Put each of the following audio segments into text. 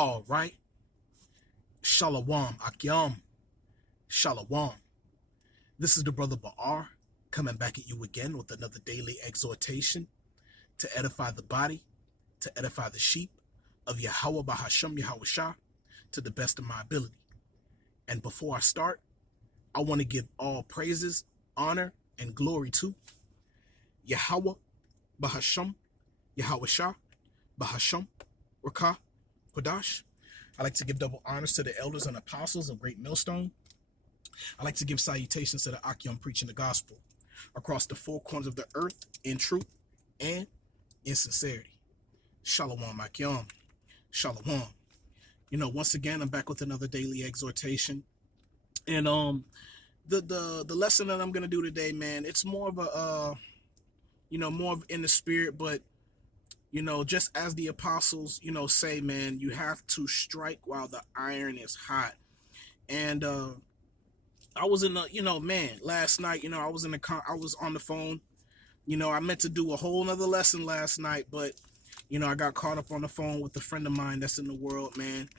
All right. Shalom, Akyam. Shalom. This is the brother Ba'ar coming back at you again with another daily exhortation to edify the body, to edify the sheep of Yahweh Bahasham Yahweh Shah to the best of my ability. And before I start, I want to give all praises, honor, and glory to Yahweh Bahasham Yahweh Shah Bahasham Rakah Kodash. I like to give double honors to the elders and apostles of Great Millstone. I like to give salutations to the Akyam preaching the gospel across the four corners of the earth in truth and in sincerity. Shalom, Akyam. Shalom. Once again, I'm back with another daily exhortation. And the lesson that I'm gonna do today, man, it's more of a more of in the spirit, but just as the apostles, say, man, you have to strike while the iron is hot. And I was in the, last night, I was I was on the phone. I meant to do a whole nother lesson last night, but, I got caught up on the phone with a friend of mine that's in the world, man.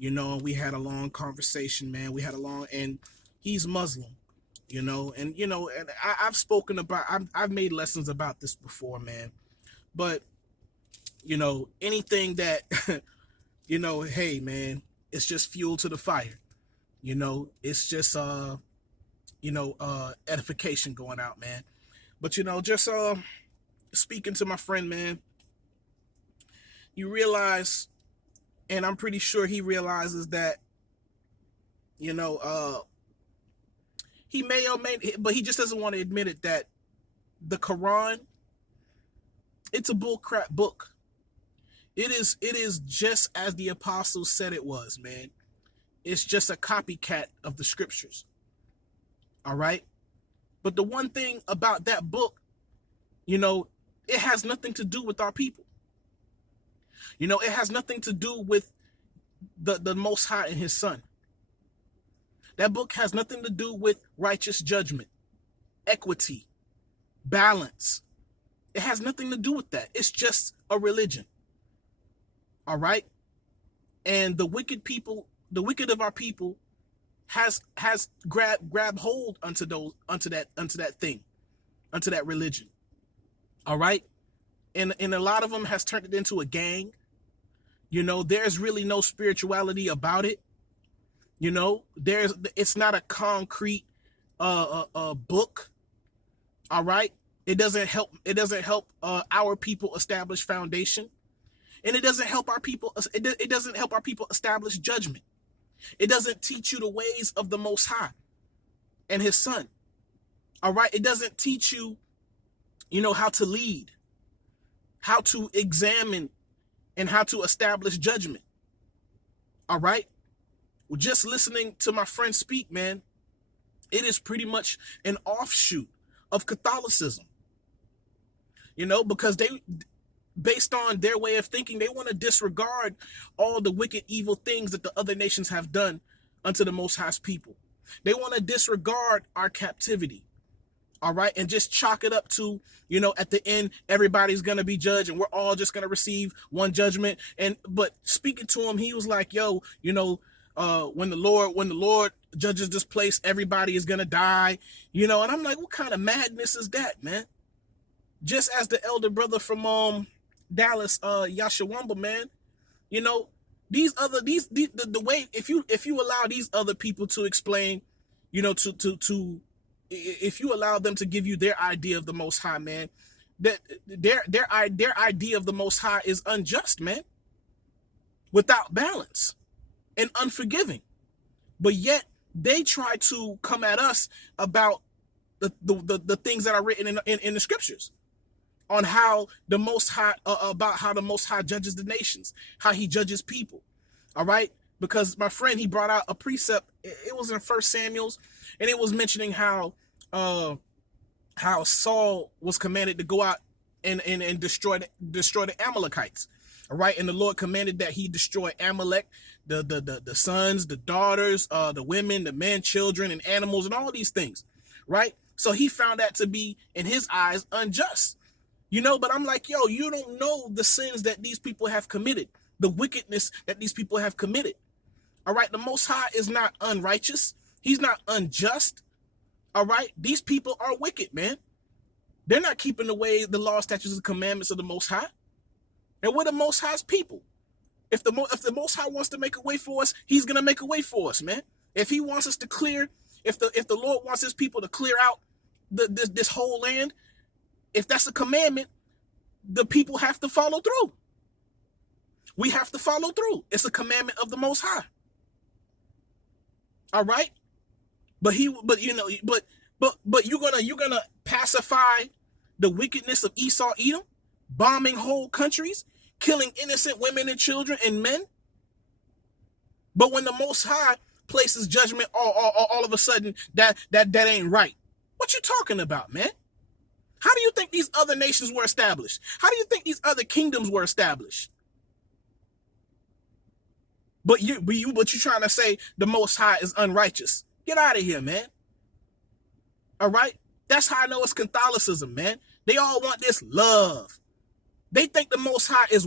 We had a long conversation, man. And he's Muslim, and I've spoken about, I've made lessons about this before, man. But, anything that, hey, man, it's just fuel to the fire. It's just, edification going out, man. But, just speaking to my friend, man, you realize, and I'm pretty sure he realizes that, he may or may, but he just doesn't want to admit it, that the Quran, it's a bullcrap book. It is just as the apostles said it was, man. It's just a copycat of the scriptures. All right. But the one thing about that book, it has nothing to do with our people. It has nothing to do with the Most High and his son. That book has nothing to do with righteous judgment, equity, balance. It has nothing to do with that. It's just a religion. All right. And the wicked of our people has grab hold unto that religion. All right. And a lot of them has turned it into a gang. There's really no spirituality about it. It's not a concrete book. All right. It doesn't help our people establish foundation. And it doesn't help our people. It doesn't help our people establish judgment. It doesn't teach you the ways of the Most High and his son. All right. It doesn't teach you, how to lead, how to examine, and how to establish judgment. All right. Well, just listening to my friend speak, man, it is pretty much an offshoot of Catholicism. Because based on their way of thinking, they want to disregard all the wicked, evil things that the other nations have done unto the Most High's people. They want to disregard our captivity. All right. And just chalk it up to, at the end, everybody's going to be judged and we're all just going to receive one judgment. But speaking to him, he was like, yo, when the Lord judges this place, everybody is going to die, and I'm like, what kind of madness is that, man? Just as the elder brother from, Dallas, Yashawamba, man, the way, if you allow these other people to explain, if you allow them to give you their idea of the Most High, man, that their idea of the Most High is unjust, man, without balance and unforgiving. But yet they try to come at us about the things that are written in the scriptures on how the Most High, about how the Most High judges the nations, how he judges people. All right. Because my friend, he brought out a precept. It was in 1 Samuel's, and it was mentioning how Saul was commanded to go out and destroy the Amalekites. All right. And the Lord commanded that he destroy Amalek, the sons, the daughters, the women, the men, children, and animals, and all these things. Right. So he found that to be, in his eyes, unjust. But I'm like, yo, you don't know the sins that these people have committed. the wickedness that these people have committed. All right, the Most High is not unrighteous. He's not unjust. All right, these people are wicked, man. They're not keeping the law, statutes, and commandments of the Most High. And we're the Most High's people. If the Most High wants to make a way for us, He's gonna make a way for us, man. If He wants us to clear, if the Lord wants His people to clear out this whole land, if that's a commandment, the people have to follow through. We have to follow through. It's a commandment of the Most High. All right, but you're gonna pacify the wickedness of Esau, Edom, bombing whole countries, killing innocent women and children and men. But when the Most High places judgment, all of a sudden that ain't right. What you talking about, man? How do you think these other nations were established? How do you think these other kingdoms were established? But you trying to say the Most High is unrighteous. Get out of here, man. All right? That's how I know it's Catholicism, man. They all want this love. They think the Most High is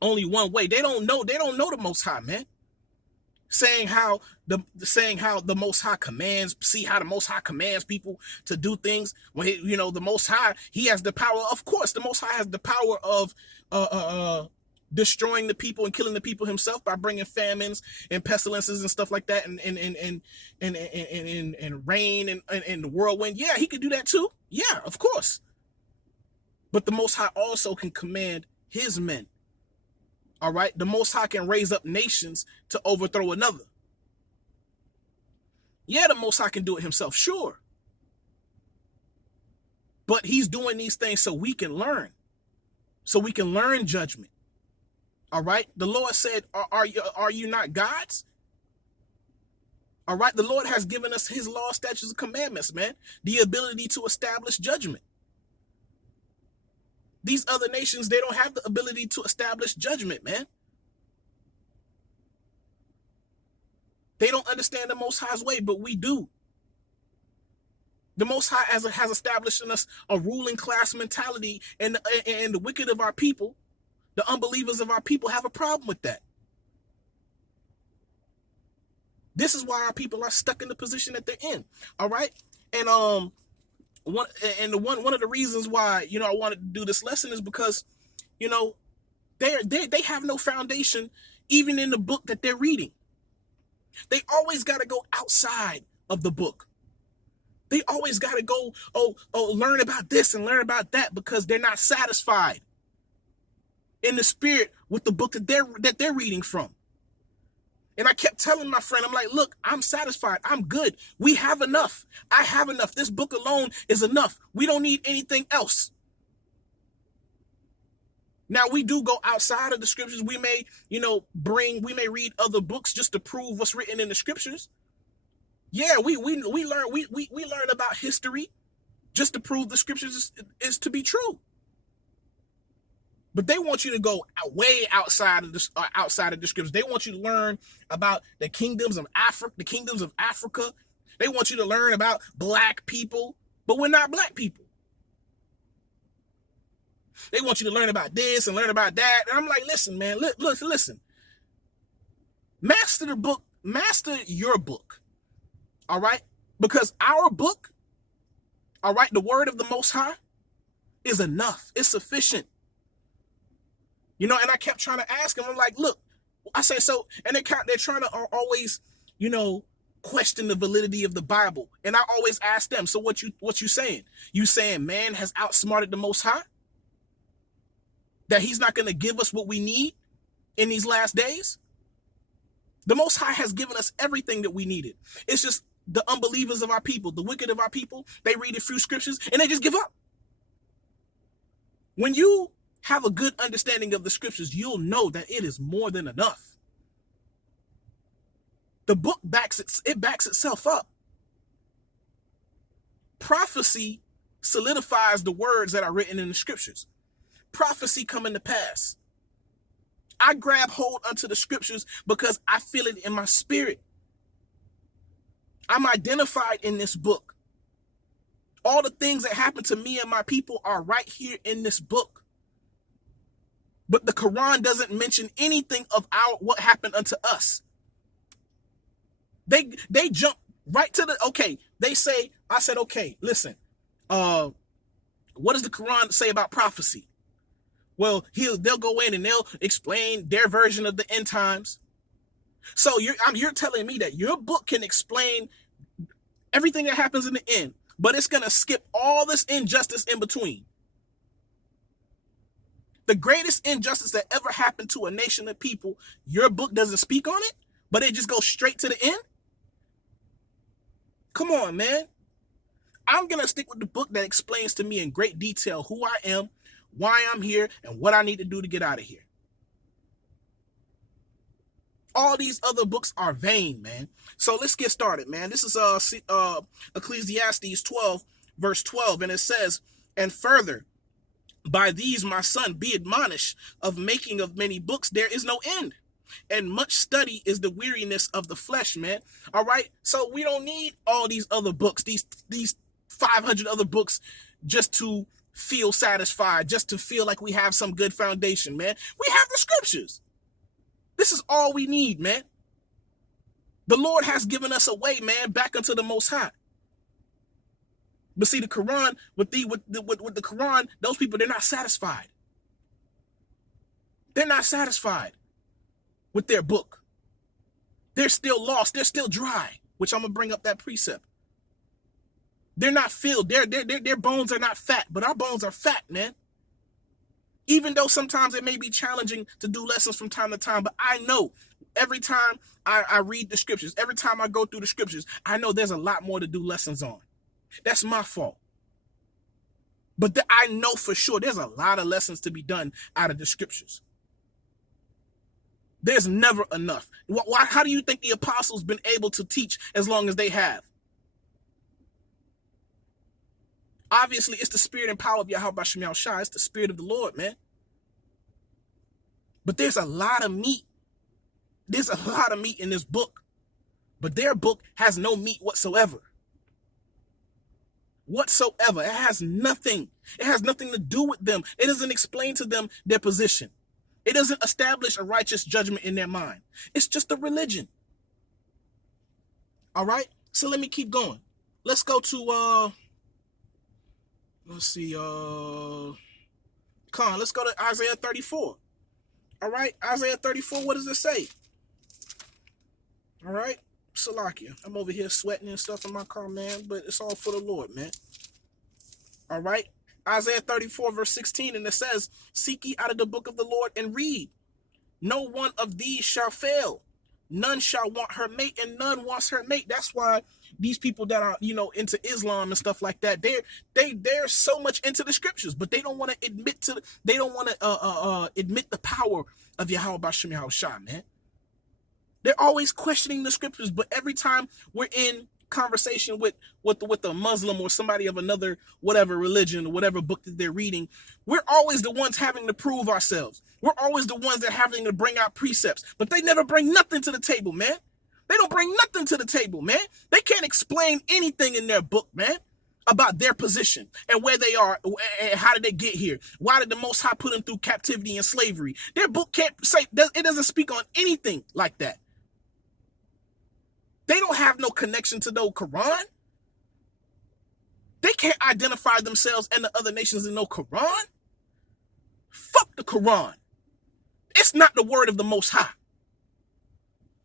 only one way. They don't know the Most High, man. Saying how the Most High commands, see how the Most High commands people to do things. When the Most High, He has the power. Of course, the Most High has the power of destroying the people and killing the people Himself by bringing famines and pestilences and stuff like that, and rain and the whirlwind. Yeah, He could do that too. Yeah, of course. But the Most High also can command His men. All right, the Most High can raise up nations to overthrow another. Yeah, the Most High can do it Himself, sure. But He's doing these things so we can learn. So we can learn judgment. All right, the Lord said, are you not gods? All right, the Lord has given us His law, statutes, and commandments, man. The ability to establish judgment. These other nations, they don't have the ability to establish judgment, man. They don't understand the Most High's way, but we do. The Most High has established in us a ruling class mentality, and the wicked of our people, the unbelievers of our people, have a problem with that. This is why our people are stuck in the position that they're in. All right, and one of the reasons why I wanted to do this lesson is because they have no foundation even in the book that they're reading. They always got to go outside of the book. They always got to go learn about this and learn about that because they're not satisfied in the spirit with the book that they're reading from. And I kept telling my friend, I'm like, look, I'm satisfied. I'm good. We have enough. I have enough. This book alone is enough. We don't need anything else. Now, we do go outside of the scriptures. We may, we may read other books just to prove what's written in the scriptures. Yeah, we learn about history just to prove the scriptures is to be true. But they want you to go way outside of the scriptures. They want you to learn about the kingdoms of Africa. They want you to learn about black people, but we're not black people. They want you to learn about this and learn about that. And I'm like, listen, man, listen. Master the book, master your book. All right? Because our book, all right, the word of the Most High is enough. It's sufficient. And I kept trying to ask him, I'm like, look, I say so, and they're trying to always, question the validity of the Bible. And I always ask them, so what you saying? You saying man has outsmarted the Most High? That He's not going to give us what we need in these last days? The Most High has given us everything that we needed. It's just the unbelievers of our people, the wicked of our people, they read a few scriptures and they just give up. When you have a good understanding of the scriptures, you'll know that it is more than enough. The book backs itself up. Prophecy solidifies the words that are written in the scriptures. Prophecy coming to pass. I grab hold unto the scriptures because I feel it in my spirit. I'm identified in this book. All the things that happen to me and my people are right here in this book. But the Quran doesn't mention anything of what happened unto us. They jump right to the okay. They say, I said, okay, listen, what does the Quran say about prophecy? Well, they'll go in and they'll explain their version of the end times. So you're telling me that your book can explain everything that happens in the end, but it's gonna skip all this injustice in between. The greatest injustice that ever happened to a nation of people, your book doesn't speak on it, but it just goes straight to the end? Come on, man. I'm going to stick with the book that explains to me in great detail who I am, why I'm here, and what I need to do to get out of here. All these other books are vain, man. So let's get started, man. This is Ecclesiastes 12, verse 12, and it says, and further, by these, my son, be admonished, of making of many books there is no end, and much study is the weariness of the flesh, man. All right, so we don't need all these other books, these 500 other books, just to feel satisfied, just to feel like we have some good foundation, man. We have the scriptures. This is all we need, man. The Lord has given us a way, man, back unto the Most High. But see, the Quran, with the Quran, those people, they're not satisfied. They're not satisfied with their book. They're still lost. They're still dry, which I'm gonna bring up that precept. They're not filled. Their bones are not fat, but our bones are fat, man. Even though sometimes it may be challenging to do lessons from time to time, but I know every time I read the scriptures, every time I go through the scriptures, I know there's a lot more to do lessons on. That's my fault. But I know for sure there's a lot of lessons to be done out of the scriptures. There's never enough. How do you think the apostles been able to teach as long as they have? Obviously, it's the spirit and power of Yahweh Shem Yahushua. It's the spirit of the Lord, man. But there's a lot of meat. There's a lot of meat in this book. But their book has no meat whatsoever. Whatsoever. It has nothing. It has nothing to do with them. It doesn't explain to them their position. It doesn't establish a righteous judgment in their mind. It's just a religion. All right? So let me keep going. Let's go to, let's go to Isaiah 34. All right? Isaiah 34, what does it say? All right? Salakia. I'm over here sweating and stuff in my car, man, but it's all for the Lord, man. All right? Isaiah 34, verse 16, and it says, seek ye out of the book of the Lord and read. No one of these shall fail. None shall want her mate, and none wants her mate. That's why these people that are, into Islam and stuff like that, they're so much into the scriptures, but they don't want to admit admit the power of Yahweh Bashem Yahushua, man. They're always questioning the scriptures, but every time we're in conversation with a Muslim or somebody of another whatever religion or whatever book that they're reading, we're always the ones having to prove ourselves. We're always the ones that having to bring out precepts, but they never bring nothing to the table, man. They don't bring nothing to the table, man. They can't explain anything in their book, man, about their position and where they are and how did they get here. Why did the Most High put them through captivity and slavery? Their book can't say, it doesn't speak on anything like that. They don't have no connection to no Quran. They can't identify themselves and the other nations in no Quran. Fuck the Quran. It's not the word of the Most High.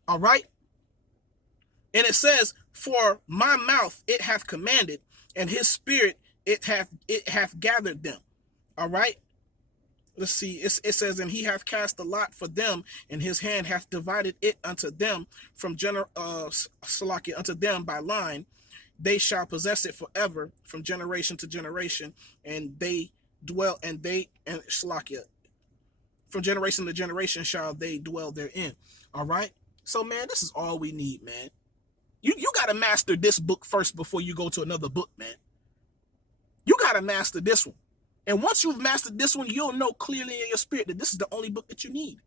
All right? And it says, for my mouth it hath commanded, and his spirit it hath gathered them. All right? Let's see. It says, and he hath cast a lot for them, and his hand hath divided it unto them unto them by line. They shall possess it forever, from generation to generation, and they dwell, and from generation to generation shall they dwell therein. All right. So, man, this is all we need, man. You got to master this book first before you go to another book, man. You got to master this one. And once you've mastered this one, you'll know clearly in your spirit that this is the only book that you need.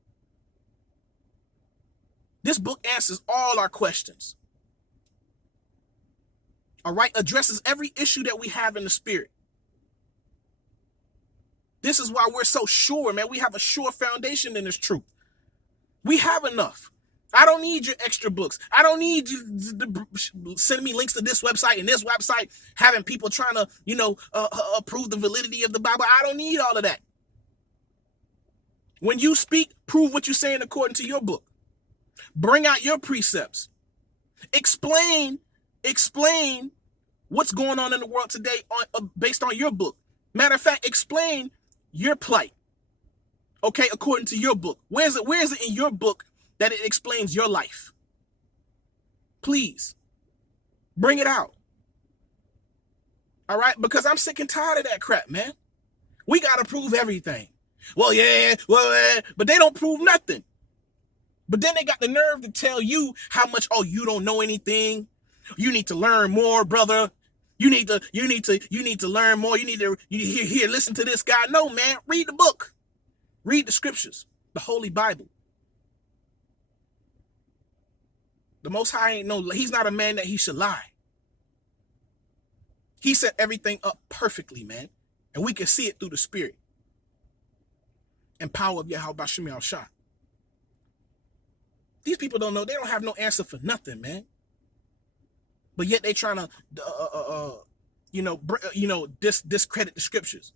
This book answers all our questions. All right? Addresses every issue that we have in the spirit. This is why we're so sure, man. We have a sure foundation in this truth. We have enough. I don't need your extra books. I don't need you to send me links to this website and this website, having people trying to, prove the validity of the Bible. I don't need all of that. When you speak, prove what you're saying according to your book. Bring out your precepts. Explain what's going on in the world today based on your book. Matter of fact, explain your plight. Okay, according to your book. Where is it in your book that it explains your life? Please, bring it out. All right, because I'm sick and tired of that crap, man. We got to prove everything. But they don't prove nothing. But then they got the nerve to tell you how much, you don't know anything. You need to learn more, brother. You need to learn more. You need to listen to this guy. No, man, read the book. Read the scriptures, the Holy Bible. The Most High he's not a man that he should lie. He set everything up perfectly, man. And we can see it through the Spirit and power of Yahweh Bashim Al-Shah. These people don't know. They don't have no answer for nothing, man. But yet they trying to, discredit the scriptures.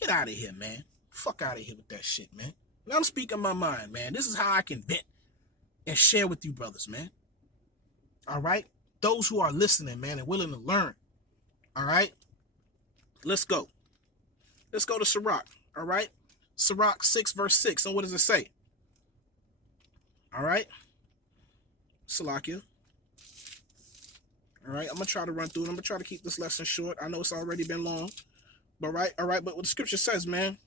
Get out of here, man. Fuck out of here with that shit, man. And I'm speaking my mind, man. This is how I can vent and share with you brothers, man. All right? Those who are listening, man, and willing to learn. All right? Let's go. Let's go to Sirach. All right? Sirach 6 verse 6. And what does it say? All right? Salakia. All right? I'm going to try to run through it. I'm going to try to keep this lesson short. I know it's already been long. But all right. But what the scripture says, man.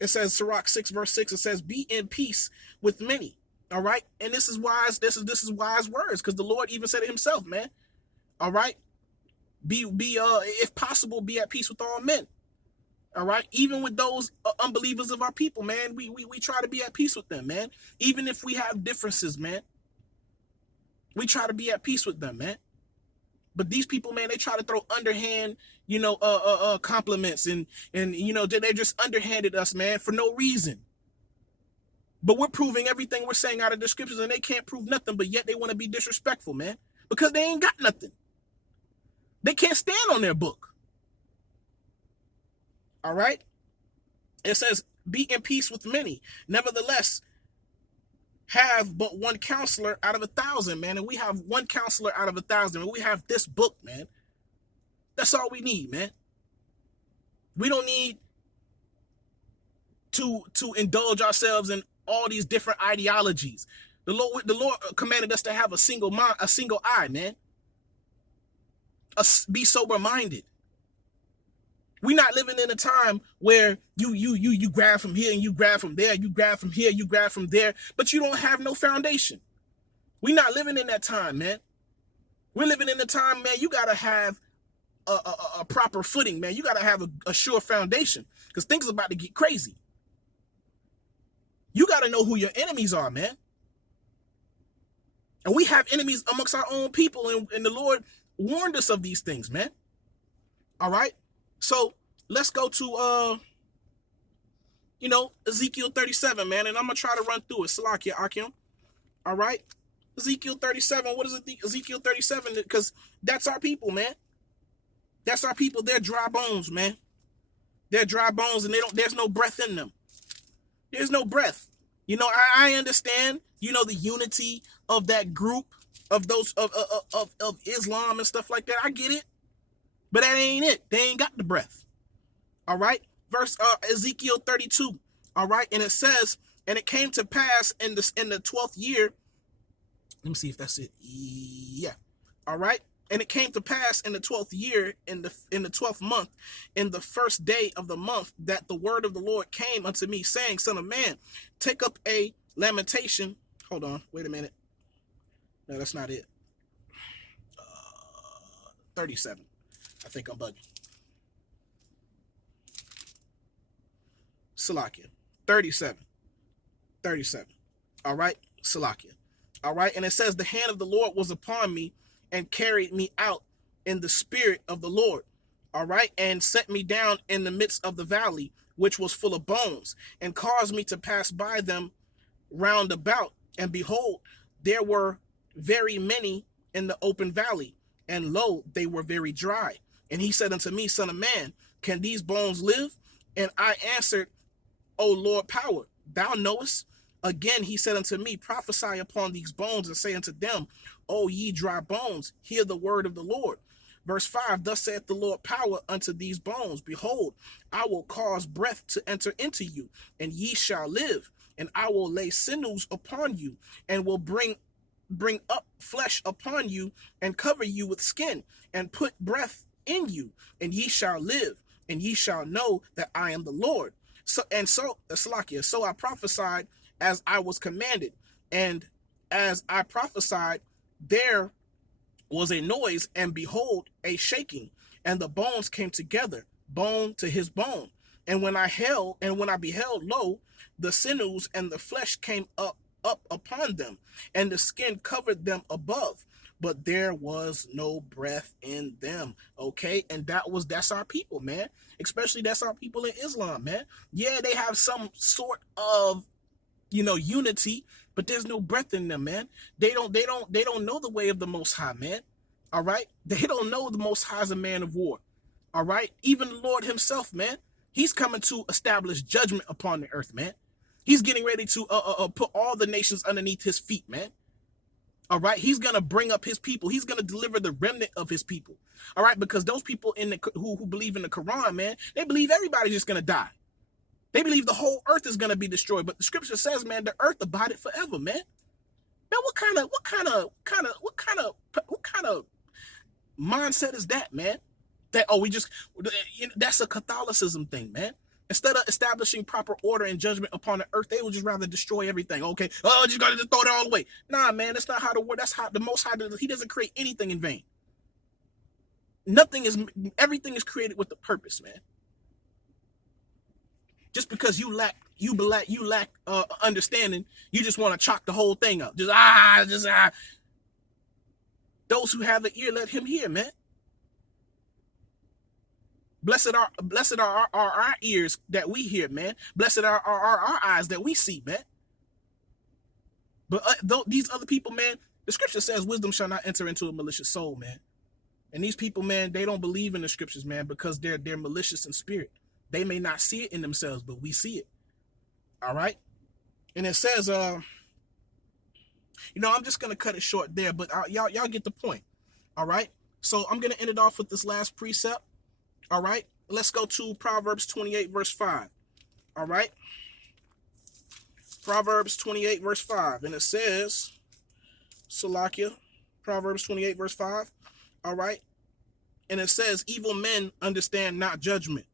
It says, Sirach 6 verse 6, it says, be in peace with many. All right. And this is wise. This is wise words, because the Lord even said it himself, man. All right. Be if possible, be at peace with all men. All right. Even with those unbelievers of our people, man, we try to be at peace with them, man. Even if we have differences, man, we try to be at peace with them, man. But these people, man, they try to throw underhand, compliments and they just underhanded us, man, for no reason. But we're proving everything we're saying out of the scriptures, and they can't prove nothing, but yet they want to be disrespectful, man, because they ain't got nothing. They can't stand on their book. All right. It says, be in peace with many. Nevertheless, have but one counselor out of 1,000, man. And we have one counselor out of 1,000. And we have this book, man. That's all we need, man. We don't need to indulge ourselves in all these different ideologies. The Lord commanded us to have a single mind, a single eye, man. Be sober-minded. We're not living in a time where you grab from here and you grab from there, you grab from here, you grab from there, but you don't have no foundation. We're not living in that time, man. We're living in a time, man, you got to have a proper footing, man. You got to have a sure foundation, because things are about to get crazy. You got to know who your enemies are, man. And we have enemies amongst our own people, and the Lord warned us of these things, man. All right? So let's go to, Ezekiel 37, man. And I'm going to try to run through it. Salakia, Akim. All right. Ezekiel 37. What is it? Ezekiel 37? Because that's our people, man. That's our people. They're dry bones, man. They're dry bones, and there's no breath in them. There's no breath. I understand, the unity of that group of those of Islam and stuff like that. I get it. But that ain't it. They ain't got the breath. All right. Verse Ezekiel 32. All right. And it says, and it came to pass in the 12th year. Let me see if that's it. Yeah. All right. And it came to pass in the 12th year, in the 12th month, in the first day of the month, that the word of the Lord came unto me, saying, Son of man, take up a lamentation. Hold on. Wait a minute. No, that's not it. 37. I think I'm bugging. Salakia. 37. All right. Salakia. All right. And it says, the hand of the Lord was upon me and carried me out in the spirit of the Lord. all right, and set me down in the midst of the valley, which was full of bones, and caused me to pass by them round about. And behold, there were very many in the open valley, and lo, they were very dry. And he said unto me, Son of man, can these bones live? And I answered, O Lord power, thou knowest. Again he said unto me, Prophesy upon these bones, and say unto them, O ye dry bones, hear the word of the Lord. Verse 5, Thus saith the Lord power unto these bones, Behold, I will cause breath to enter into you, and ye shall live. And I will lay sinews upon you, and will bring up flesh upon you, and cover you with skin, and put breath in you, and ye shall live, and ye shall know that I am the Lord. Salakia, so I prophesied as I was commanded, and as I prophesied, there was a noise, and behold, a shaking, and the bones came together, bone to his bone. And when I beheld, lo, the sinews and the flesh came up upon them, and the skin covered them above, but there was no breath in them. Okay, and that's our people, man. Especially that's our people in Islam, man. Yeah, they have some sort of unity, but there's no breath in them, man. They don't know the way of the Most High, man. All right, they don't know the Most High is a man of war. All right, even the Lord himself, man, he's coming to establish judgment upon the earth, man. He's getting ready to put all the nations underneath his feet, man. All right, he's gonna bring up his people. He's gonna deliver the remnant of his people. All right, because those people who believe in the Quran, man, they believe everybody's just gonna die. They believe the whole earth is gonna be destroyed. But the scripture says, man, the earth abided forever, man. Man, what kind of mindset is that, man? That that's a Catholicism thing, man. Instead of establishing proper order and judgment upon the earth, they would just rather destroy everything. Okay, just gotta just throw it all away. Nah, man, that's not how the word. That's how the Most High does. He doesn't create anything in vain. Everything is created with a purpose, man. Just because you lack understanding, you just want to chalk the whole thing up. Those who have an ear, let him hear, man. Blessed are our ears that we hear, man. Blessed are our eyes that we see, man. But these other people, man, the scripture says wisdom shall not enter into a malicious soul, man. And these people, man, they don't believe in the scriptures, man, because they're malicious in spirit. They may not see it in themselves, but we see it. All right? And it says, I'm just going to cut it short there, but y'all get the point. All right? So I'm going to end it off with this last precept. All right? Let's go to Proverbs 28, verse 5. All right? Proverbs 28, verse 5. And it says, Salakia, Proverbs 28, verse 5. All right? And it says, evil men understand not judgment,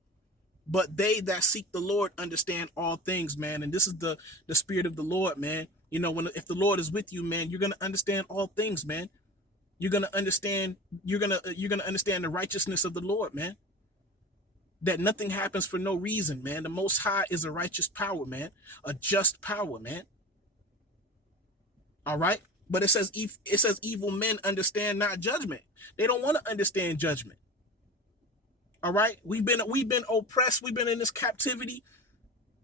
but they that seek the Lord understand all things, man. And this is the spirit of the Lord, man. If the Lord is with you, man, you're going to understand all things, man. You're going to understand the righteousness of the Lord, man. That nothing happens for no reason, man. The Most High is a righteous power, man. A just power, man. All right? But it says evil men understand not judgment. They don't want to understand judgment. All right? We've been oppressed. We've been in this captivity.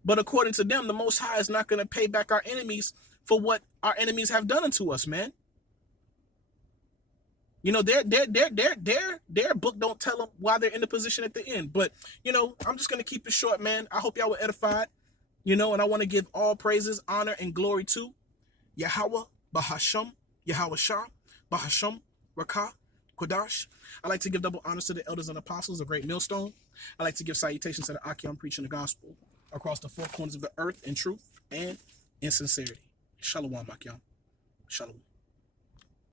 But according to them, the Most High is not going to pay back our enemies for what our enemies have done unto us, man. Their book don't tell them why they're in the position at the end. But, I'm just going to keep it short, man. I hope y'all were edified, and I want to give all praises, honor, and glory to Yahweh, Bahasham, Yahweh Shah, Bahasham, Rakah, Kodash. I like to give double honors to the elders and apostles, a great millstone. I like to give salutations to the Akim preaching the gospel across the four corners of the earth in truth and in sincerity. Shalom, Akim. Shalom.